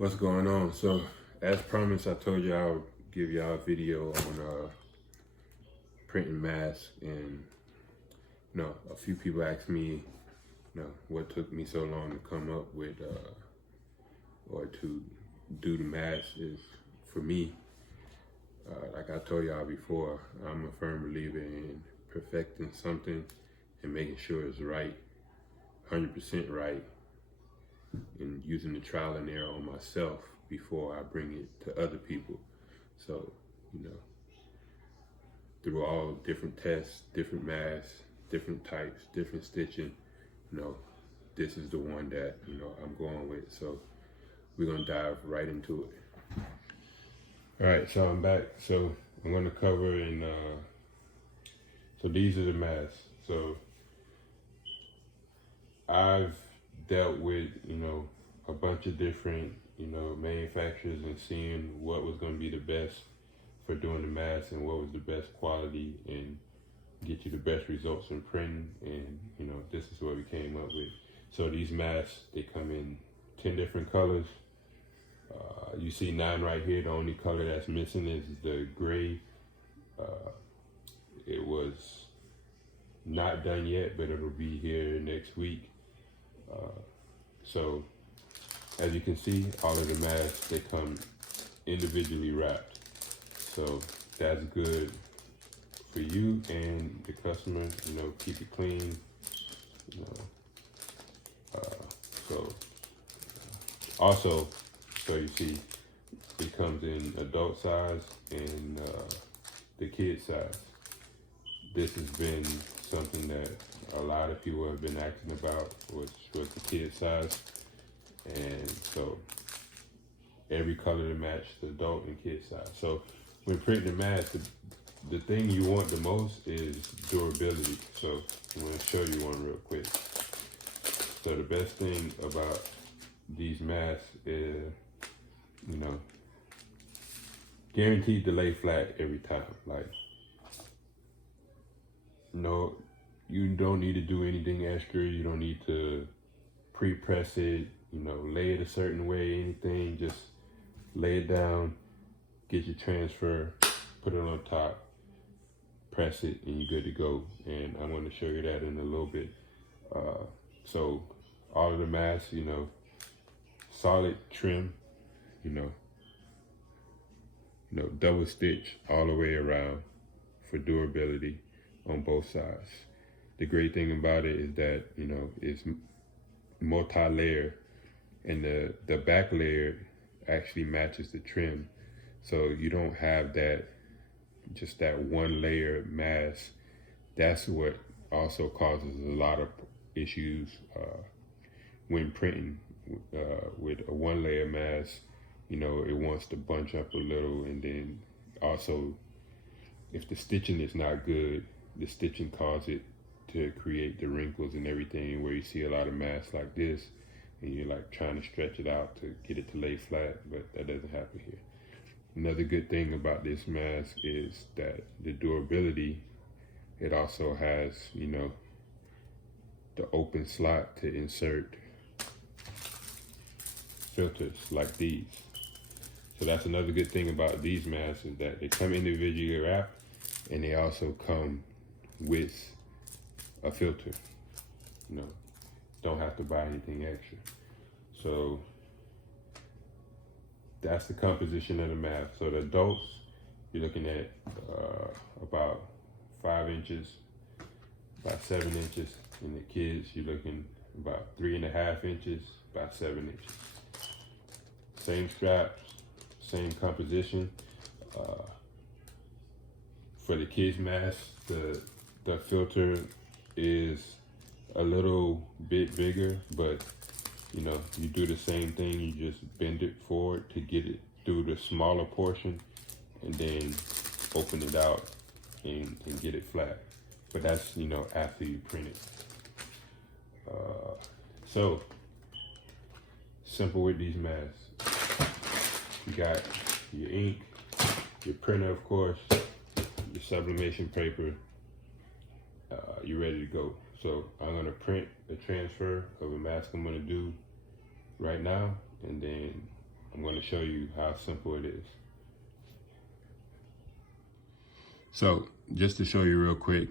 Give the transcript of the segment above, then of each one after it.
What's going on? So, as promised, I told you I'll give y'all a video on printing masks, and a few people asked me, what took me so long to come up with or to do the mask. Is for me, like I told y'all before, I'm a firm believer in perfecting something and making sure it's right, 100% right, and using the trial and error on myself before I bring it to other people. So, through all different tests, different masks, different types, different stitching, this is the one that, I'm going with. So we're gonna dive right into it. All right, so I'm back. So I'm gonna cover so these are the masks. So I've dealt with, a bunch of different, manufacturers and seeing what was going to be the best for doing the mask and what was the best quality and get you the best results in printing. And, this is what we came up with. So these masks, they come in 10 different colors. You see 9 right here. The only color that's missing is the gray. It was not done yet, but it'll be here next week. So as you can see, all of the masks, they come individually wrapped. So that's good for you and the customer, keep it clean. So also, so you see, it comes in adult size and the kid size. This has been something that a lot of people have been asking about, was the kid size. And so every color to match the adult and kid size. So when printing the mask, the thing you want the most is durability. So I'm going to show you one real quick. So the best thing about these masks is, guaranteed to lay flat every time. Like, no, you don't need to do anything extra. You don't need to pre-press it, lay it a certain way, anything. Just lay it down, get your transfer, put it on top, press it, and you're good to go. And I'm going to show you that in a little bit. So all of the masks, solid trim, double stitch all the way around for durability on both sides. The great thing about it is that, it's multi-layer, and the back layer actually matches the trim. So you don't have just that one layer mask. That's what also causes a lot of issues when printing with a one layer mask. It wants to bunch up a little, and then also if the stitching is not good, the stitching causes it to create the wrinkles and everything, where you see a lot of masks like this and you're like trying to stretch it out to get it to lay flat, but that doesn't happen here. Another good thing about this mask is that the durability, it also has, the open slot to insert filters like these. So that's another good thing about these masks, is that they come individually wrapped, and they also come with a filter. Don't have to buy anything extra. So that's the composition of the mask. So the adults, you're looking at about 5 inches, about 7 inches. And the kids, you're looking about 3.5 inches, about 7 inches. Same straps, same composition. For the kids mask, the filter is a little bit bigger, but you do the same thing. You just bend it forward to get it through the smaller portion, and then open it out and get it flat. But that's, after you print it. So simple with these masks. You got your ink, your printer, of course, your sublimation paper. You're ready to go. So I'm gonna print a transfer of a mask I'm gonna do right now, and then I'm going to show you how simple it is. So just to show you real quick,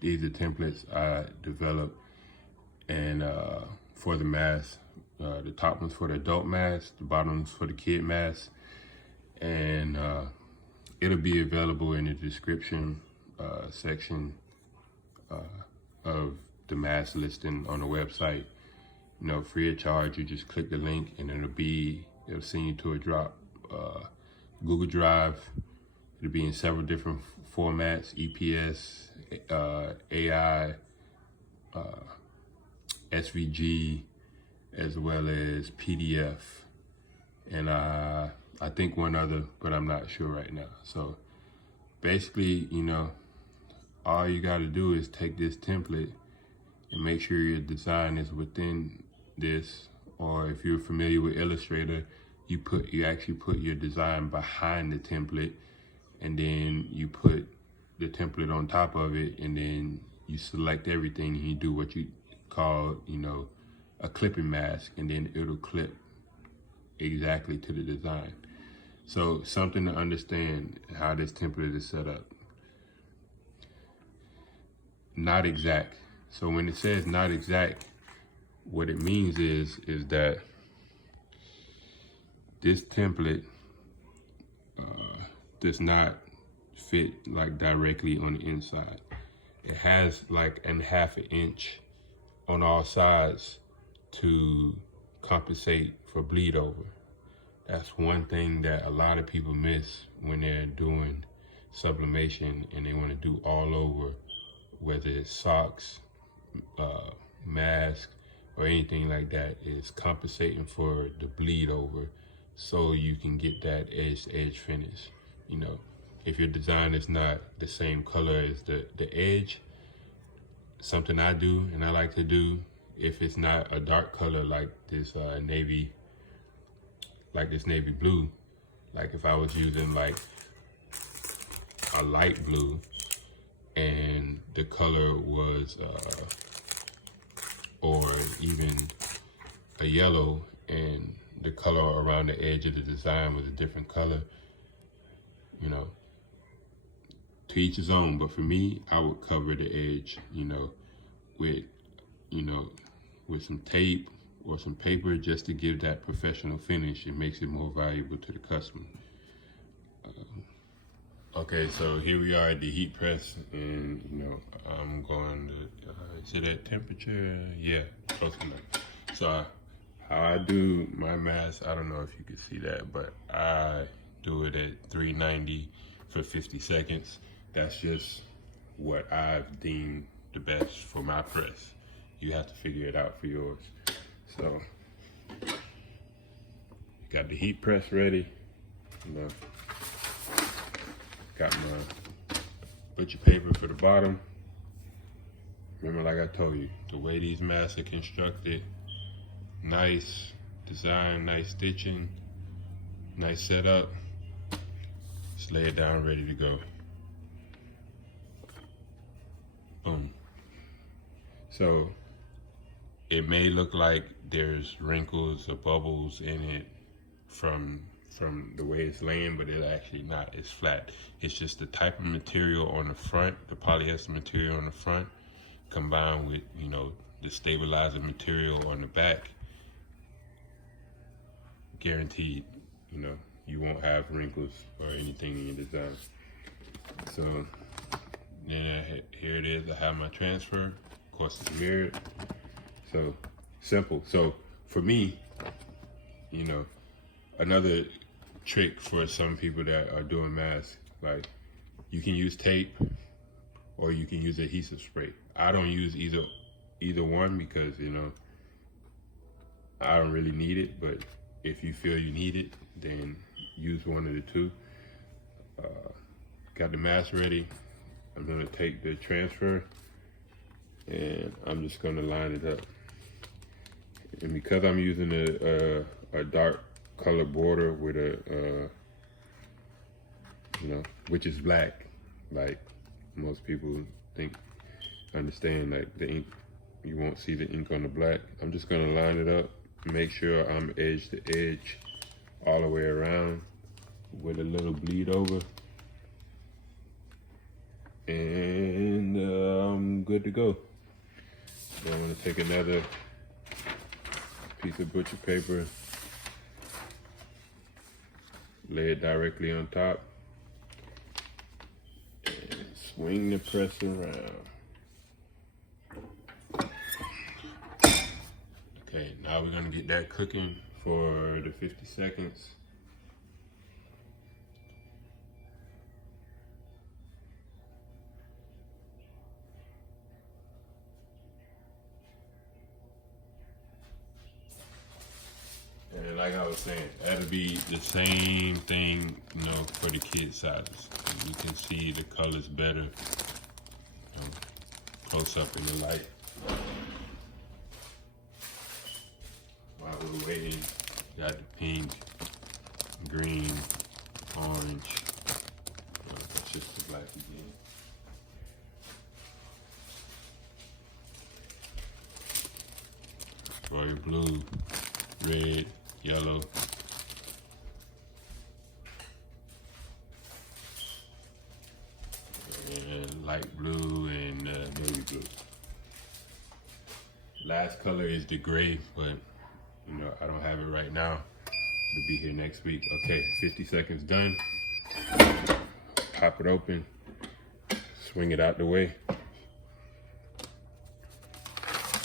these are templates I developed, and for the mask, the top one's for the adult mask, the bottom one's for the kid mask, and it'll be available in the description section of the mask listing on the website. Free of charge. You just click the link and it'll send you to a drop Google Drive. It'll be in several different formats: EPS, AI, SVG, as well as PDF, and I think one other, but I'm not sure right now. So basically, all you got to do is take this template and make sure your design is within this, or if you're familiar with Illustrator, you actually put your design behind the template, and then you put the template on top of it, and then you select everything and you do what you call, a clipping mask, and then it'll clip exactly to the design. So something to understand how this template is set up. Not exact. So when it says not exact, what it means is that this template does not fit like directly on the inside. It has like a half an inch on all sides to compensate for bleed over. That's one thing that a lot of people miss when they're doing sublimation and they want to do all over, whether it's socks, mask, or anything like that, is compensating for the bleed over so you can get that edge to edge finish. If your design is not the same color as the edge, something I do and I like to do, if it's not a dark color like this navy blue, like if I was using like a light blue and the color was or even a yellow and the color around the edge of the design was a different color, to each his own. But for me, I would cover the edge, with some tape or some paper, just to give that professional finish. It makes it more valuable to the customer. Okay, so here we are at the heat press, and I'm going to, is it at temperature? Yeah, close enough. So how I do my mask, I don't know if you can see that, but I do it at 390 for 50 seconds. That's just what I've deemed the best for my press. You have to figure it out for yours. So, got the heat press ready. Got my butcher paper for the bottom. Remember, like I told you, the way these masks are constructed, nice design, nice stitching, nice setup. Just lay it down, ready to go. Boom. So it may look like there's wrinkles or bubbles in it from the way it's laying, but it's actually not. It's flat. It's just the type of material on the front, the polyester material on the front, combined with, the stabilizer material on the back. Guaranteed, you won't have wrinkles or anything in your design. So then here it is. I have my transfer. Of course, it's mirrored. So simple. So for me, another trick for some people that are doing masks, like you can use tape or you can use adhesive spray. I don't use either one because I don't really need it, but if you feel you need it, then use one of the two. Got the mask ready. I'm gonna take the transfer and I'm just gonna line it up. And because I'm using a dark color border with a, which is black, like most people understand, like the ink, you won't see the ink on the black. I'm just gonna line it up, make sure I'm edge to edge all the way around with a little bleed over. And I'm good to go. Then I'm gonna take another piece of butcher paper, lay it directly on top, and swing the press around. Okay, now we're gonna get that cooking for the 50 seconds. And like I was saying, that'll be the same thing, you know, for the kid sizes. You can see the colors better, you know, close up in the light. While we're waiting, got the pink, green, orange. It's just the black again. Royal blue, red, yellow. And light blue and navy blue. Last color is the gray, but you know, I don't have it right now. It'll be here next week. Okay, 50 seconds done. Pop it open, swing it out the way.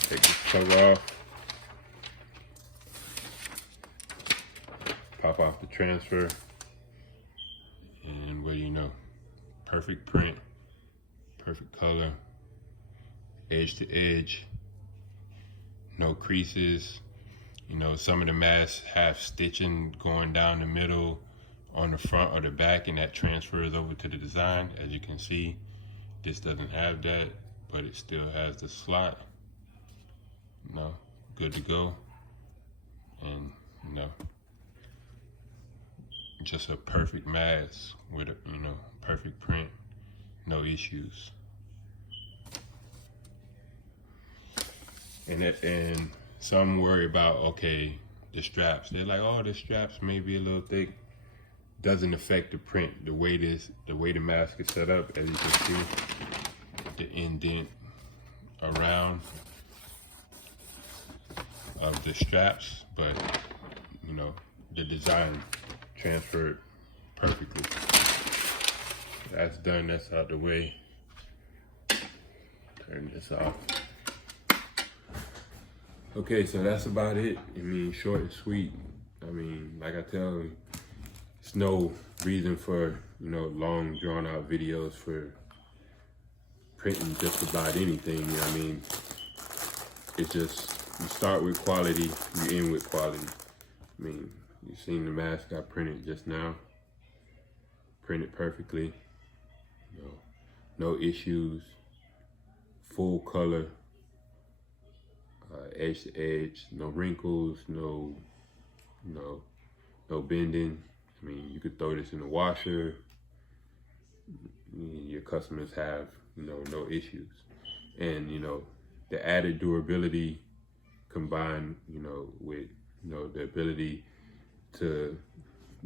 Take this cover off. Pop off the transfer, and what do you know? Perfect print, perfect color, edge to edge, no creases. You know, some of the masks have stitching going down the middle on the front or the back, and that transfers over to the design. As you can see, this doesn't have that, but it still has the slot. You know, good to go. And you know, just a perfect mask with a, you know, perfect print, no issues. And some worry about, okay, the straps. They're like, oh, the straps may be a little thick. Doesn't affect the print. The way the mask is set up, as you can see, the indent around of the straps, but you know, the design transferred perfectly. That's done, that's out the way. Turn this off. Okay, so that's about it. I mean, short and sweet. I mean, like I tell you, it's no reason for, you know, long drawn out videos for printing just about anything. You know what I mean? It's just, you start with quality, you end with quality. I mean, you've seen the mask I printed just now. Printed perfectly. You know, no issues. Full color. Edge to edge. No wrinkles. No bending. I mean, you could throw this in the washer. Your customers have, you know, no issues. And, you know, the added durability combined, you know, with, you know, the ability to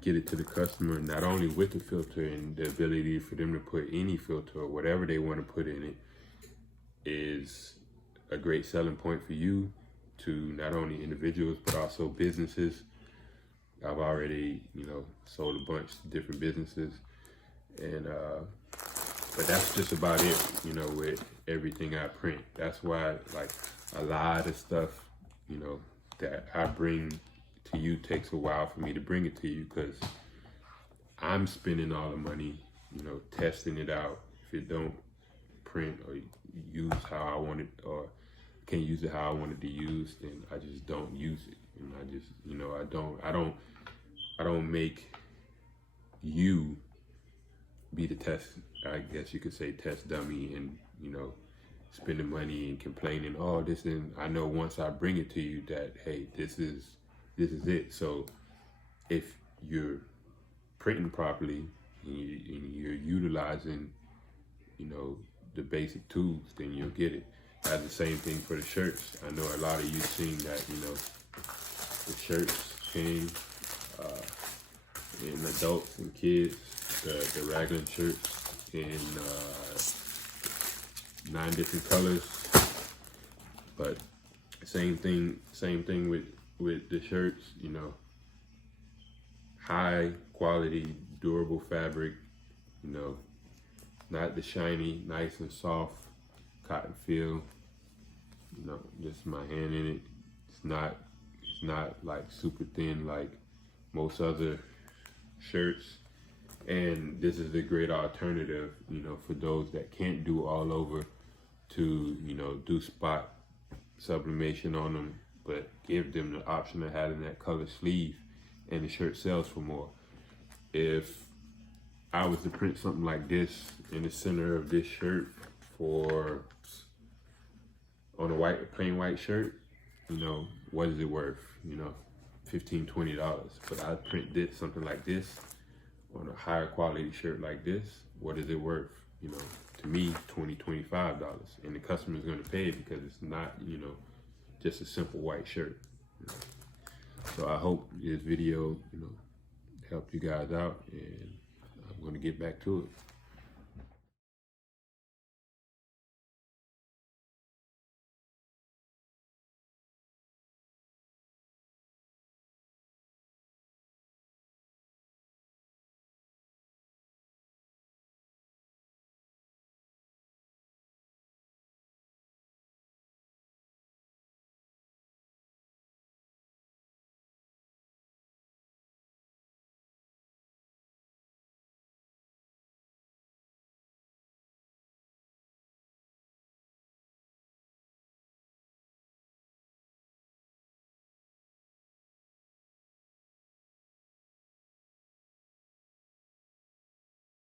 get it to the customer, not only with the filter and the ability for them to put any filter or whatever they want to put in it, is a great selling point for you, to not only individuals but also businesses. I've already, you know, sold a bunch to different businesses, and but that's just about it, you know, with everything I print. That's why, like, a lot of stuff, you know, that I bring to you takes a while for me to bring it to you, because I'm spending all the money, you know, testing it out. If it don't print or use how I want it, or can't use it how I want it to use, then I just don't use it. And I just, you know, I don't make you be the test, I guess you could say, test dummy, and, you know, spending money and complaining, oh, this, and I know once I bring it to you that, hey, this is it. So if you're printing properly and you're utilizing, you know, the basic tools, then you'll get it. That's the same thing for the shirts. I know a lot of you seen that, you know, the shirts came, in adults and kids, the raglan shirts in 9 different colors. But same thing with the shirts, you know, high quality, durable fabric, you know, not the shiny, nice and soft cotton feel, you know, just my hand in it. It's not like super thin like most other shirts. And this is a great alternative, you know, for those that can't do all over, to, you know, do spot sublimation on them, but give them the option of having that color sleeve, and the shirt sells for more. If I was to print something like this in the center of this shirt for on a plain white shirt, you know, what is it worth? You know, $15, $20. But I print something like this on a higher quality shirt like this, what is it worth? You know, to me, $20, $25, and the customer is going to pay because it's not, you know, just a simple white shirt. You know? So I hope this video, you know, helped you guys out, and I'm going to get back to it.